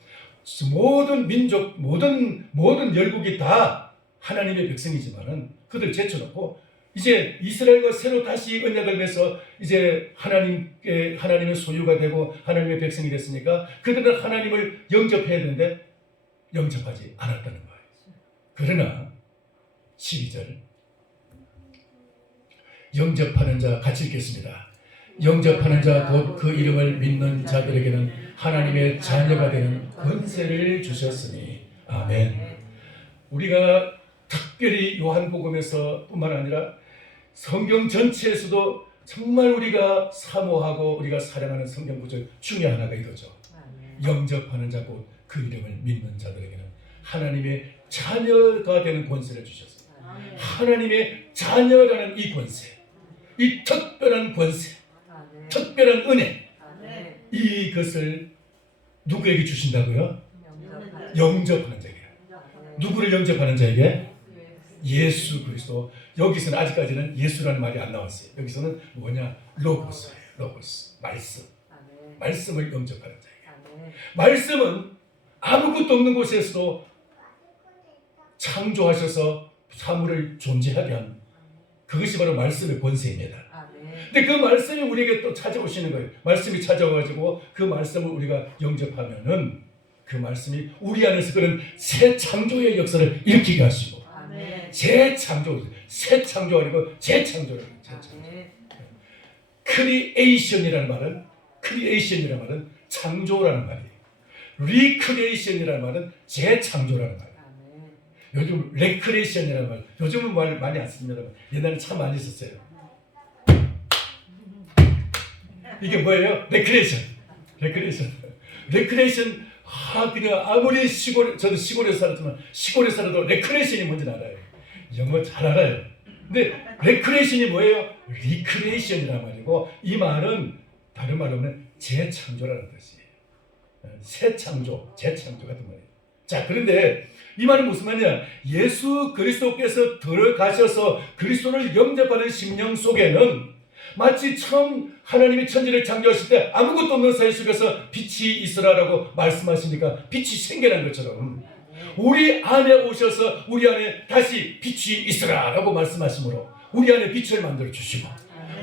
모든 민족, 모든 열국이 다 하나님의 백성이지만은 그들 제쳐놓고 이제 이스라엘과 새로 다시 언약을 맺어 이제 하나님의 소유가 되고 하나님의 백성이 됐으니까 그들은 하나님을 영접해야 되는데 영접하지 않았다는 거예요. 그러나 12절 영접하는 자 같이 읽겠습니다. 영접하는 자 곧 그 이름을 믿는 자들에게는 하나님의 자녀가 되는 권세를 주셨으니 아멘. 우리가 특별히 요한복음에서 뿐만 아니라 성경 전체에서도 정말 우리가 사모하고 우리가 사랑하는 성경 구절 중에 하나가 이거죠. 영접하는 자 곧 그 이름을 믿는 자들에게는 하나님의 자녀가 되는 권세를 주셨어요. 하나님의 자녀라는 이 권세, 이 특별한 권세, 특별한 은혜, 이것을 누구에게 주신다고요? 영접하는 자에게. 누구를 영접하는 자에게? 예수 그리스도. 여기서는 아직까지는 예수라는 말이 안 나왔어요. 여기서는 뭐냐? 로고스예요. 로고스. 말씀을 영접하는 자에게. 말씀은 아무것도 없는 곳에서도 창조하셔서 사물을 존재하게 한, 그것이 바로 말씀의 권세입니다. 근데 그 말씀이 우리에게 또 찾아오시는 거예요. 말씀이 찾아와가지고 그 말씀을 우리가 영접하면은 그 말씀이 우리 안에서 그런 새 창조의 역사를 일으키게 하시고, 새 창조 아니고 재창조라는 거예요. 크리에이션이라는 말은 창조라는 말이에요. 리크리에이션이라는 말은 재창조라는 말이에요. 요즘 레크레이션이라는 말, 요즘은 말 많이 안 씁니다. 옛날에 참 많이 썼어요. 이게 뭐예요? 레크레이션. 그냥 아무리 저도 시골에 살았지만 시골에 살아도 레크레이션이 뭔지 알아요. 영어 잘 알아요. 근데 레크레이션이 뭐예요? 리크레이션이란 말이고, 이 말은 다른 말로 하면 재창조라는 뜻이에요. 새 창조, 재창조 같은 말이에요. 자, 그런데 이 말은 무슨 말이냐? 예수 그리스도께서 들어가셔서 그리스도를 영접하는 심령 속에는 마치 처음 하나님이 천지를 창조하실 때 아무것도 없는 사회 속에서 빛이 있으라라고 말씀하시니까 빛이 생겨난 것처럼 우리 안에 오셔서 우리 안에 다시 빛이 있으라라고 말씀하시므로 우리 안에 빛을 만들어 주시고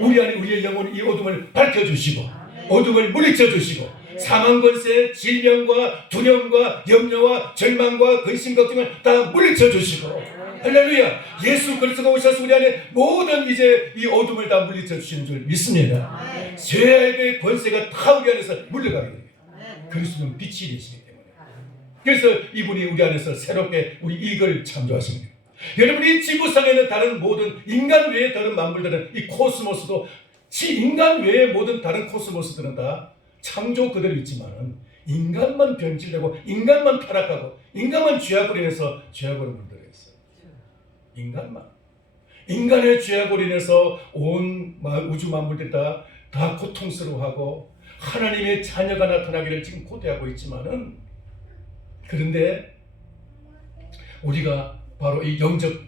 우리 안에 우리의 영혼 이 어둠을 밝혀주시고 어둠을 물리쳐 주시고 사망 권세, 질병과 두려움과 염려와 절망과 근심 걱정을 다 물리쳐 주시고 할렐루야. 예수 그리스도가 오셔서 우리 안에 모든 이제 이 어둠을 다 물리쳐 주시는 줄 믿습니다. 죄악의 권세가 다 우리 안에서 물러가게 됩니다. 그리스도는 빛이 되시기 때문에. 그래서 이분이 우리 안에서 새롭게 우리 이걸 창조하십니다. 여러분이 지구상에는 다른 모든 인간 외의 다른 만물들은 이 코스모스도 인간 외의 모든 다른 코스모스들은 다 창조 그대로 있지만은 인간만 변질되고 인간만 타락하고 인간만 죄악으로 인해서 죄악으로 물들어 있어요. 인간의 죄악으로 인해서 온 우주 만물들이 다 고통스러워하고 하나님의 자녀가 나타나기를 지금 고대하고 있지만은 그런데 우리가 바로 이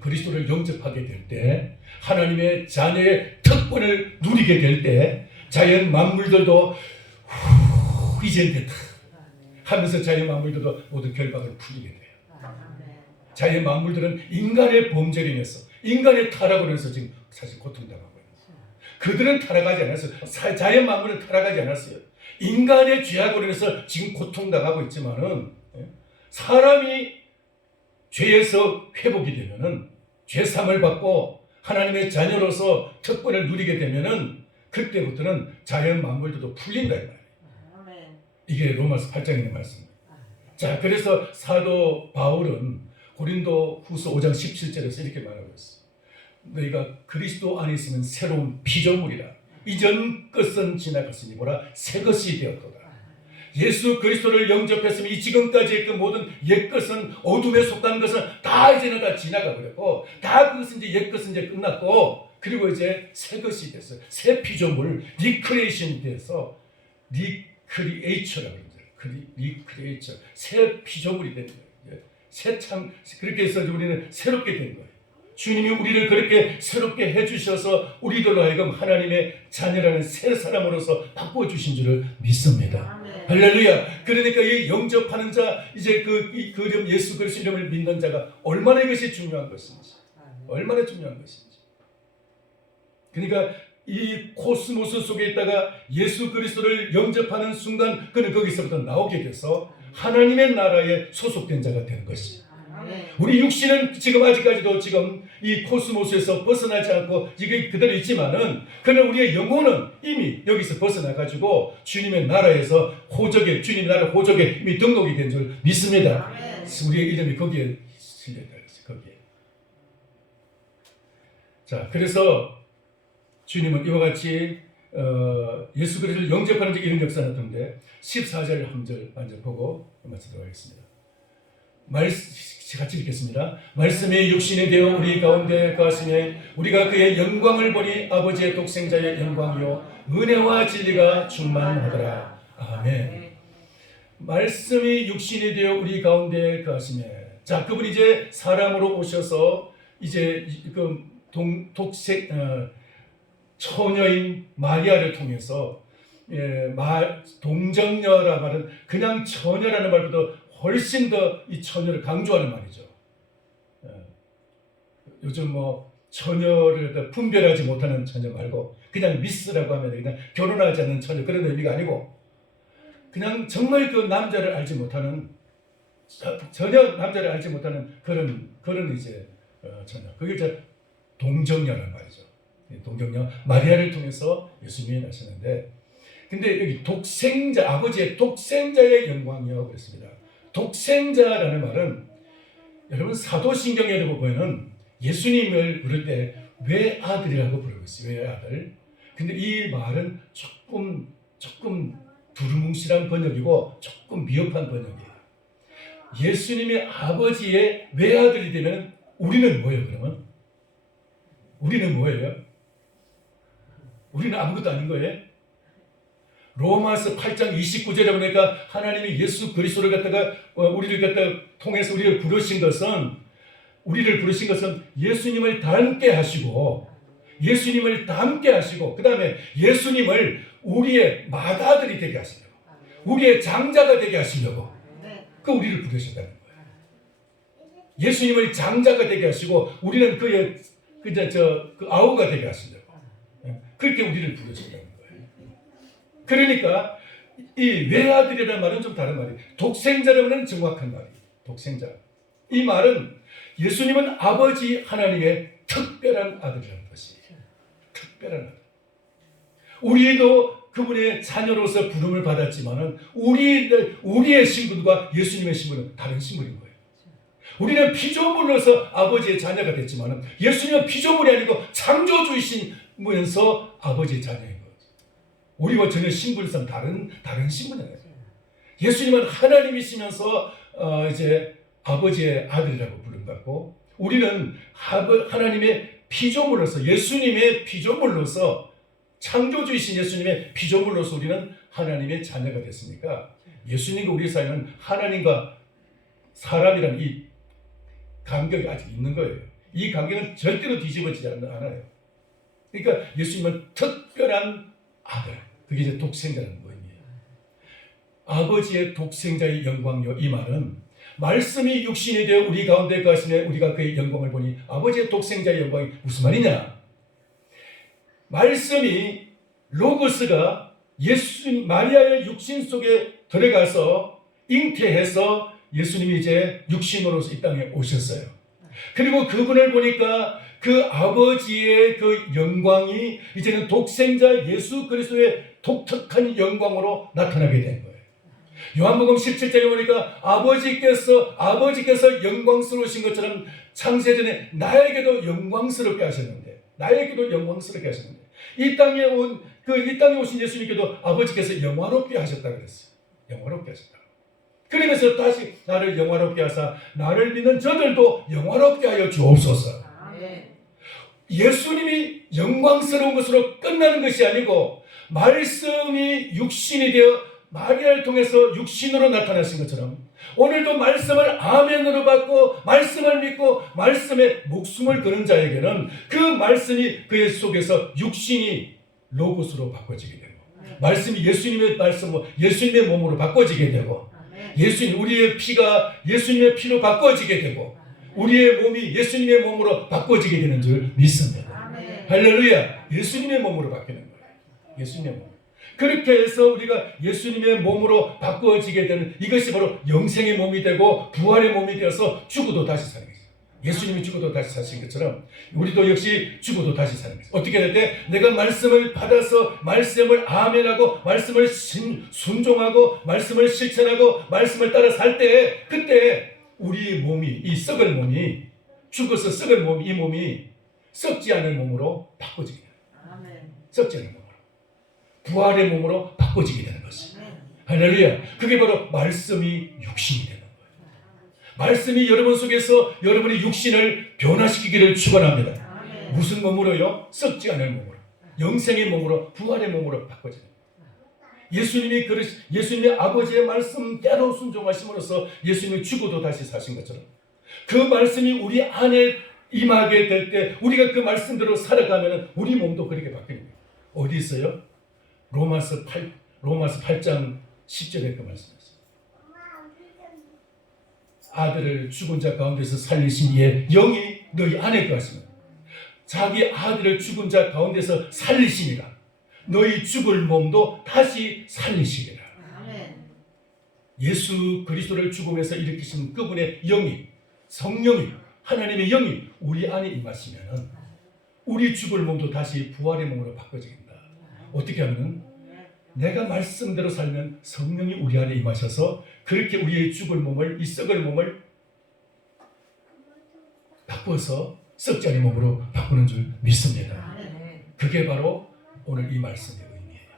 그리스도를 영접하게 될 때 하나님의 자녀의 특권을 누리게 될 때 자연 만물들도 이젠 됐다 하면서 자연 만물들도 모두 결박을 풀리게 돼요. 자연 만물들은 인간의 범죄로 인해서 인간의 타락으로 인해서 지금 사실 고통당하고 있어요. 그들은 타락하지 않았어요. 자연 만물은 타락하지 않았어요. 인간의 죄악으로 인해서 지금 고통당하고 있지만은 사람이 죄에서 회복이 되면은 죄삼을 받고 하나님의 자녀로서 특권을 누리게 되면은 그때부터는 자연 만물들도 풀린다 이 말이에요. 이게 로마서 8장에 있는 말씀입니다. 자, 그래서 사도 바울은 고린도 후서 5장 17절에서 이렇게 말하고 있어요. 너희가 그리스도 안에 있으면 새로운 피조물이라. 이전 것은 지나갔으니 보라 새 것이 되었도다. 예수 그리스도를 영접했으면 이 지금까지의 그 모든 옛 것은 어둠에 속한 것은 다 이제는 다 지나가 버렸고 다 그것은 이제 옛 것은 이제 끝났고 그리고 이제 새 것이 됐어요. 새 피조물 리크리에이션이 돼서 리크리에이처라고 그러죠. 리크리에이처 새 피조물이 된 거예요. 새 참 그렇게 해서 우리는 새롭게 된 거예요. 주님이 우리를 그렇게 새롭게 해주셔서 우리들로 하여금 하나님의 자녀라는 새 사람으로서 바꿔주신 줄을 믿습니다. 할렐루야. 그러니까 이 영접하는 자 이제 그 이름 예수 그리스도 이름을 믿는 자가 얼마나 이것이 중요한 것인지 얼마나 중요한 것인지 그러니까 이 코스모스 속에 있다가 예수 그리스도를 영접하는 순간 그는 거기서부터 나오게 돼서 하나님의 나라에 소속된 자가 되는 것이죠. 우리 육신은 지금 아직까지도 지금 이 코스모스에서 벗어나지 않고 이게 그대로 있지만은 그러나 우리의 영혼은 이미 여기서 벗어나가지고 주님의 나라에서 호적에 주님의 나라 호적에 이미 등록이 된 줄 믿습니다. 우리의 이름이 거기에 실려있다 그랬어요. 거기에. 자, 그래서 주님은 이와 같이 예수 그리스도를 영접하는 이런 역사가 나타나는데 14절 한 절 먼저 보고 마치도록 하겠습니다. 같이 읽겠습니다. 말씀이 육신이 되어 우리 가운데 거하시니 우리가 그의 영광을 보니 아버지의 독생자의 영광이요 은혜와 진리가 충만하더라. 아멘. 말씀이 육신이 되어 우리 가운데 거하시니 자 그분이 이제 사람으로 오셔서 이제 그 처녀인 마리아를 통해서 동정녀라 말은 그냥 처녀라는 말보다 훨씬 더 이 처녀를 강조하는 말이죠. 요즘 뭐 처녀를 분별하지 못하는 처녀 말고 그냥 미스라고 하면 그냥 결혼하지 않는 처녀 그런 의미가 아니고 그냥 정말 그 남자를 알지 못하는 전혀 남자를 알지 못하는 그런 이제 처녀 그게 이제 동정녀란 말이죠. 동정녀 마리아를 통해서 예수님이 나시는데 근데 여기 독생자 아버지의 독생자의 영광이요 그랬습니다. 독생자라는 말은 여러분 사도신경에 보면은 예수님을 부를 때 외아들이라고 부르고 있어요. 외아들. 근데 이 말은 조금 두루뭉실한 번역이고 조금 미흡한 번역이에요. 예수님이 아버지의 외아들이 되면 우리는 뭐예요? 그러면 우리는 뭐예요? 우리는 아무것도 아닌 거예요? 로마서 8장 29절에 보니까 하나님이 예수 그리스도를 갖다가 우리를 갖다가 통해서 우리를 부르신 것은 예수님을 닮게 하시고 그 다음에 예수님을 우리의 맏아들이 되게 하시려고, 우리의 장자가 되게 하시려고 우리를 부르셨다는 거예요. 예수님을 장자가 되게 하시고 우리는 그의 그 아우가 되게 하시려고, 그렇게 우리를 부르셨다는 거예요. 그러니까 이 외아들이라는 말은 좀 다른 말이에요. 독생자라는 정확한 말이에요. 독생자. 이 말은 예수님은 아버지 하나님의 특별한 아들이라는 것이에요. 특별한 아들. 우리도 그분의 자녀로서 부름을 받았지만은 우리의 신분과 예수님의 신분은 다른 신분인 거예요. 우리는 피조물로서 아버지의 자녀가 됐지만은 예수님은 피조물이 아니고 창조주이시면서 아버지의 자녀인 거예요. 우리와 전혀 신분상 다른 신분이에요. 예수님은 하나님이시면서 이제 아버지의 아들이라고 부름받고, 우리는 하나님의 피조물로서, 예수님의 피조물로서, 창조주이신 예수님의 피조물로서 우리는 하나님의 자녀가 됐으니까 예수님과 우리 사이는 하나님과 사람이라는 이 간격이 아직 있는 거예요. 이 간격은 절대로 뒤집어지지 않아요. 그러니까 예수님은 특별한 아들, 그게 이제 독생자라는 의미예요. 아버지의 독생자의 영광요, 이 말은 말씀이 육신이 되어 우리 가운데 가시며 우리가 그의 영광을 보니, 아버지의 독생자의 영광이 무슨 말이냐? 말씀이, 로고스가 마리아의 육신 속에 들어가서 잉태해서 예수님이 이제 육신으로서 이 땅에 오셨어요. 그리고 그분을 보니까 그 아버지의 그 영광이 이제는 독생자 예수 그리스도의 독특한 영광으로 나타나게 된 거예요. 요한복음 17장에 보니까 아버지께서 영광스러우신 것처럼 창세전에 나에게도 영광스럽게 하셨는데, 이 땅에 오신 예수님께도 아버지께서 영화롭게 하셨다 그랬어요. 영화롭게 하셨다. 그러면서 다시 나를 영화롭게 하사 나를 믿는 저들도 영화롭게 하여 주옵소서. 예수님이 영광스러운 것으로 끝나는 것이 아니고, 말씀이 육신이 되어 마리아를 통해서 육신으로 나타나신 것처럼 오늘도 말씀을 아멘으로 받고 말씀을 믿고 말씀에 목숨을 거는 자에게는 그 말씀이 그의 속에서 육신이 로고스로 바꿔지게 되고, 말씀이 예수님의 말씀으로, 예수님의 몸으로 바꿔지게 되고, 우리의 피가 예수님의 피로 바꿔지게 되고, 우리의 몸이 예수님의 몸으로 바꿔지게 되는 줄 믿습니다. 할렐루야. 예수님의 몸으로 바뀌는 거예요. 예수님의 몸. 그렇게 해서 우리가 예수님의 몸으로 바꿔지게 되는, 이것이 바로 영생의 몸이 되고 부활의 몸이 되어서 죽어도 다시 사는 거죠. 예수님이 죽어도 다시 사신 것처럼 우리도 역시 죽어도 다시 사는 거죠. 어떻게 될 때? 내가 말씀을 받아서 말씀을 아멘하고 말씀을 순종하고 말씀을 실천하고 말씀을 따라 살 때, 그때 우리 몸이, 이 썩을 몸이, 죽어서 썩을 몸, 이 몸이 썩지 않은 몸으로 바꿔지게 돼요. 썩지 않은 몸으로, 부활의 몸으로 바꿔지게 되는 것입니다. 할렐루야. 그게 바로 말씀이 육신이 되는 거예요. 말씀이 여러분 속에서 여러분의 육신을 변화시키기를 축원합니다. 무슨 몸으로요? 썩지 않은 몸으로, 영생의 몸으로, 부활의 몸으로 바꿔지는 거예요. 예수님의 아버지의 말씀대로 순종하심으로써 예수님이 죽어도 다시 사신 것처럼, 그 말씀이 우리 안에 임하게 될 때 우리가 그 말씀대로 살아가면 우리 몸도 그렇게 바뀌는 거예요. 어디 있어요? 로마서 8장 10절에 그 말씀이었어요. 아들을 죽은 자 가운데서 살리신 이의 영이 너희 안에 거하시면, 자기 아들을 죽은 자 가운데서 살리시니라 너희 죽을 몸도 다시 살리시리라. 예수 그리스도를 죽음에서 일으키신 그분의 영이, 성령이, 하나님의 영이 우리 안에 임하시면 우리 죽을 몸도 다시 부활의 몸으로 바꿔지게 된다. 어떻게 하면? 내가 말씀대로 살면 성령이 우리 안에 임하셔서 그렇게 우리의 죽을 몸을, 이 썩을 몸을 바꿔서 썩지 않은 몸으로 바꾸는 줄 믿습니다. 그게 바로 오늘 이 말씀의 의미예요.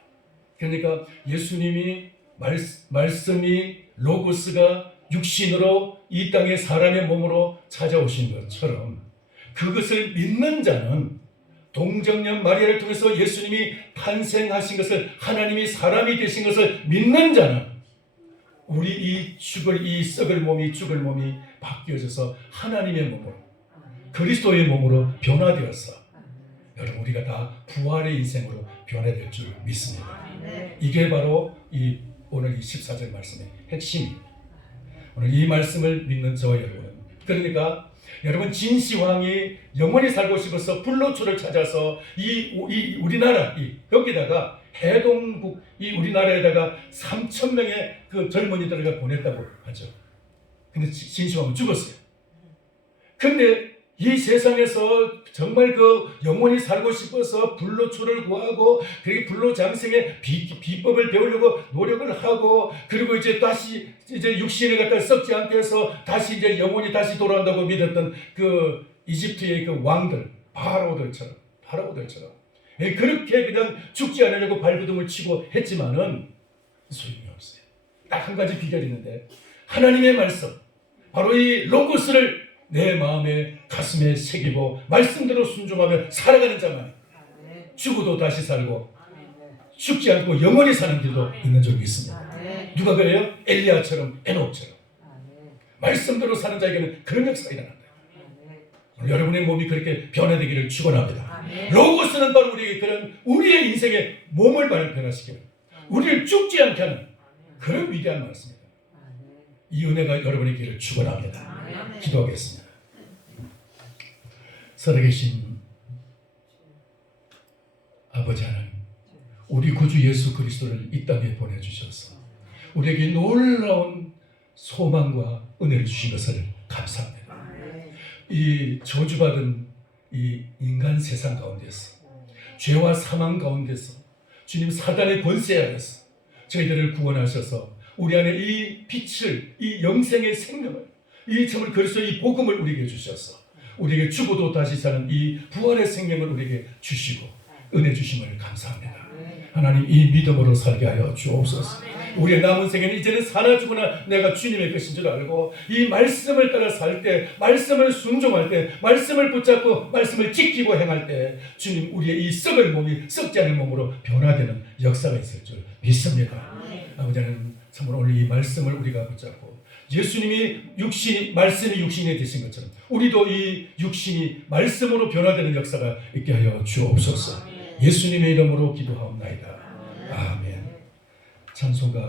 그러니까 예수님이 말씀이 로고스가 육신으로 이 땅에 사람의 몸으로 찾아오신 것처럼 그것을 믿는 자는 동정녀 마리아를 통해서 예수님이 탄생하신 것을, 하나님이 사람이 되신 것을 믿는 자는 우리 이 썩을 몸이, 죽을 몸이 바뀌어져서 하나님의 몸으로, 그리스도의 몸으로 변화되었어. 여러분, 우리가 다 부활의 인생으로 변화될 줄 믿습니다. 이게 바로 오늘 이 14절 말씀의 핵심입니다. 오늘 이 말씀을 믿는 저와 여러분, 그러니까 여러분, 진시황이 영원히 살고 싶어서 불로초를 찾아서 우리나라 여기다가 해동국 우리나라에다가 3,000명의 그 젊은이들을 보냈다고 하죠. 근데 진시황은 죽었어요. 근데 이 세상에서 정말 그 영원히 살고 싶어서 불로초를 구하고, 그리고 불로장생의 비법을 배우려고 노력을 하고, 그리고 이제 다시 육신을 갖다 썩지 않게 해서 다시 이제 영원히 다시 돌아온다고 믿었던 그 이집트의 그 왕들, 파라오들처럼 그렇게 그냥 죽지 않으려고 발버둥을 치고 했지만은 소용이 없어요. 딱 한 가지 비결이 있는데, 하나님의 말씀, 바로 이 로고스를 내 마음에 가슴에 새기고 말씀대로 순종하며 살아가는 자만 죽어도 다시 살고 죽지 않고 영원히 사는 길도 있는 줄 믿습니다. 누가 그래요? 엘리야처럼, 에녹처럼 말씀대로 사는 자에게는 그런 역사가 일어난다. 여러분의 몸이 그렇게 변화되기를 축원합니다. 로고스는 바로 우리에게 그런 우리의 인생의 몸을 변화시키는, 우리를 죽지 않게 하는 그런 위대한 말씀입니다. 이 은혜가 여러분의 길을 축원합니다. 기도하겠습니다. 살아계신 아버지 하나님, 우리 구주 예수 그리스도를 이 땅에 보내주셔서 우리에게 놀라운 소망과 은혜를 주신 것을 감사합니다. 이 저주받은 이 인간 세상 가운데서, 죄와 사망 가운데서 주님 사단의 권세 아래서 저희들을 구원하셔서 우리 안에 이 빛을, 이 영생의 생명을, 이 정말 그리스도의 이 복음을 우리에게 주셔서 우리에게 죽어도 다시 사는 이 부활의 생명을 우리에게 주시고 은혜 주심을 감사합니다. 하나님, 이 믿음으로 살게 하여 주옵소서. 우리의 남은 생에는 이제는 사나 죽으나 내가 주님의 것인 줄 알고 이 말씀을 따라 살 때, 말씀을 순종할 때, 말씀을 붙잡고 말씀을 지키고 행할 때 주님, 우리의 이 썩을 몸이 썩지 않은 몸으로 변화되는 역사가 있을 줄 믿습니다. 아버지 하나님, 참으로 오늘 이 말씀을 우리가 붙잡고 예수님이 말씀이 육신이 되신 것처럼 우리도 이 육신이 말씀으로 변화되는 역사가 있게 하여 주옵소서. 예수님의 이름으로 기도하옵나이다. 아멘. 찬송가